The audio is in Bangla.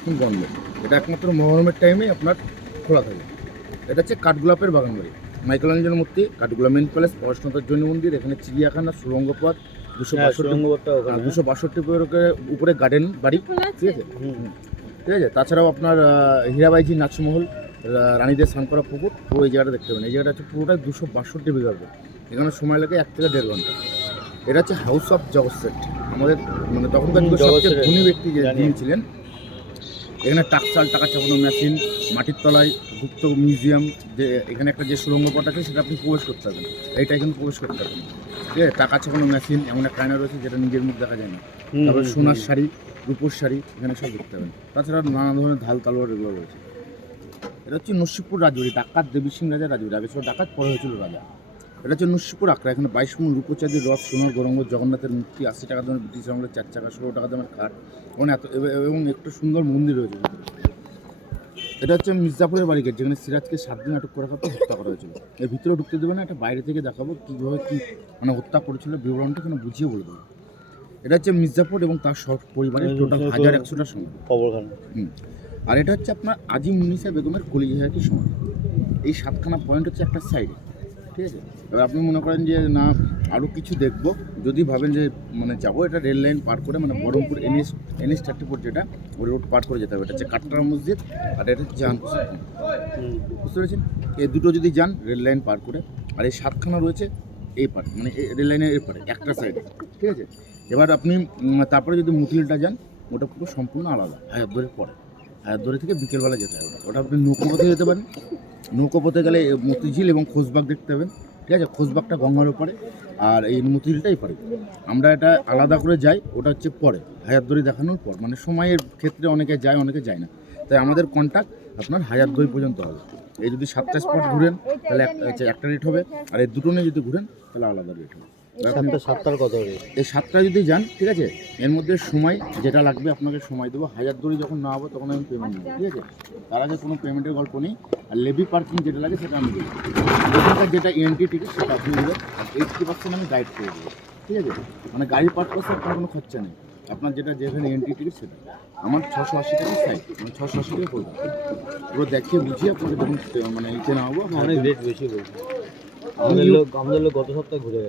এখন বন্ধ। এটা একমাত্র মহরমের টাইমে আপনার খোলা থাকে। এটা হচ্ছে কাঠগোলাপের বাগানবাড়ি, মাইকেলাঞ্জেলো মূর্তি, কাঠগোলাপ মেন প্যালেস, পরশনাথের জৈন মন্দির, এখানে চিড়িয়াখানা, সুড়ঙ্গ পথ, 262 উপরে গার্ডেন বাড়ি, ঠিক আছে। ঠিক আছে, তাছাড়াও আপনার হীরাবাইজি নাচমহল, রানীদের স্নান করা পুকুর, পুরো এই জায়গাটা দেখতে পাবেন। এই জায়গাটা হচ্ছে পুরোটাই 262 বিঘা। এখানে সময় লাগে 1 থেকে 1.5 ঘন্টা। এটা হচ্ছে হাউস অফ জগৎ সেট, আমাদের মানে তখনকার যুগের সবচেয়ে ধনী ব্যক্তি যিনি ছিলেন। এখানে টাকসাল, টাকা চাপানো মেশিন, মাটির তলায় গুপ্ত মিউজিয়াম, যে এখানে একটা যে সুড়ঙ্গ পথ আছে সেটা আপনি প্রবেশ করতে পারবেন, এইটা এখানে প্রবেশ করতে পারবেন। ঠিক আছে, টাকা চাপানো মেশিন, এমন একটা আয়না রয়েছে যেটা নিজের মুখ দেখা যায় না। তারপরে সোনার শাড়ি, রূপোর শাড়ি, এখানে সব দেখতে পাবেন। তাছাড়া নানা ধরনের ঢাল তালোয়ার এগুলো রয়েছে। এটা হচ্ছে নরসিংপুর রাজবাড়ি, ডাকাত দেবী সিং রাজার রাজবাড়ি। আগে ছিল ডাকাত, পরে হয়েছিল রাজা। এটা হচ্ছে নরসিংপুর আখড়া। এখানে 22 মণ রূপচাঁদের রথ, সোনার গৌরাঙ্গ, জগন্নাথের মূর্তি, 80 টাকা দামের ব্রিটিশ আমলের 4 চাকা, 16 টাকা দামের খাট, এবং একটু সুন্দর মন্দির রয়েছে। এটা হচ্ছে মির্জাপুরের বাড়িঘাট, যেখানে সিরাজকে 7 দিন আটক করে রাখার পর হত্যা করা হয়েছিল। এর ভিতরে ঢুকতে দেবে না, এটা বাইরে থেকে দেখাবো কীভাবে কী মানে হত্যা করেছিল, বিবরণটা এখানে বুঝিয়ে বলে দেবো। এটা হচ্ছে মির্জাপুর এবং তার সব পরিবারের টোটাল 1100টা সমাধি। আর এটা হচ্ছে আপনার আজিম মুনিসা বেগমের কলিজাহাটি সমাধি। এই 7খানা পয়েন্ট হচ্ছে একটা সাইডে, ঠিক আছে। এবার আপনি মনে করেন যে না আরও কিছু দেখব, যদি ভাবেন যে মানে যাবো, এটা রেল লাইন পার করে, মানে বহরমপুর NH 34 যেটা, ওই রোড পার করে যেতে হবে। এটা হচ্ছে কাটরা মসজিদ, আর এটা হচ্ছে জাহান, বুঝতে পেরেছেন। এই দুটো যদি যান রেল লাইন পার করে, আর এই 7খানা রয়েছে এই পার, মানে রেল লাইনের এই পারে একটা সাইডে, ঠিক আছে। এবার আপনি তারপরে যদি মুতিলটা যান, ওটা পুরো সম্পূর্ণ আলাদা, হায়াতদরের পরে। হায়াতদরি থেকে বিকেলবেলা যেতে হবে, ওটা আপনি নৌকোপথে যেতে পারেন। নৌকোপথে গেলে মতিঝিল এবং খোশবাগ দেখতে পাবেন, ঠিক আছে। খোশবাগটা গঙ্গার ওপরে, আর এই মতিঝিলটাই পরে। আমরা এটা আলাদা করে যাই, ওটা হচ্ছে পরে হায়াতদরি দেখানোর পর, মানে সময়ের ক্ষেত্রে অনেকে যায় অনেকে যায় না, তাই আমাদের কন্ট্যাক্ট আপনার হায়াতদরি পর্যন্ত হবে। এই যদি 7টা স্পট ঘুরেন তাহলে একটা রেট হবে, আর এই দুটো নিয়ে যদি ঘুরেন তাহলে আলাদা রেট হবে। সাতটার কথা হবে। এই 7টা যদি যান, ঠিক আছে, এর মধ্যে সময় যেটা লাগবে আপনাকে সময় দেবো। হাজারদুয়ারি যখন না হবে তখন আমি পেমেন্ট দেবো, ঠিক আছে। তার আগে কোনো পেমেন্টের গল্প নেই। আর লেভি পার্কিং যেটা লাগে সেটা আমি দেবো। এখানকার যেটা এন্ট্রি টিকিট সেটা আপনি দেবেন, আর 80% আমি গাইড করে দেবো, ঠিক আছে। মানে গাড়ি পারপাসে আপনার কোনো খরচা নেই, আপনার যেখানে এন্ট্রি টিকিট সেটা। আমার 680 টাকা সাইড, মানে 680 টাকা করে দেবো। পুরো দেখিয়ে বুঝিয়ে আপনাকে যখন মানে নিচে নামাবো। অনেক রেট বেশি বলছে। আমাদের লোক গত সপ্তাহে ঘুরে গেছে।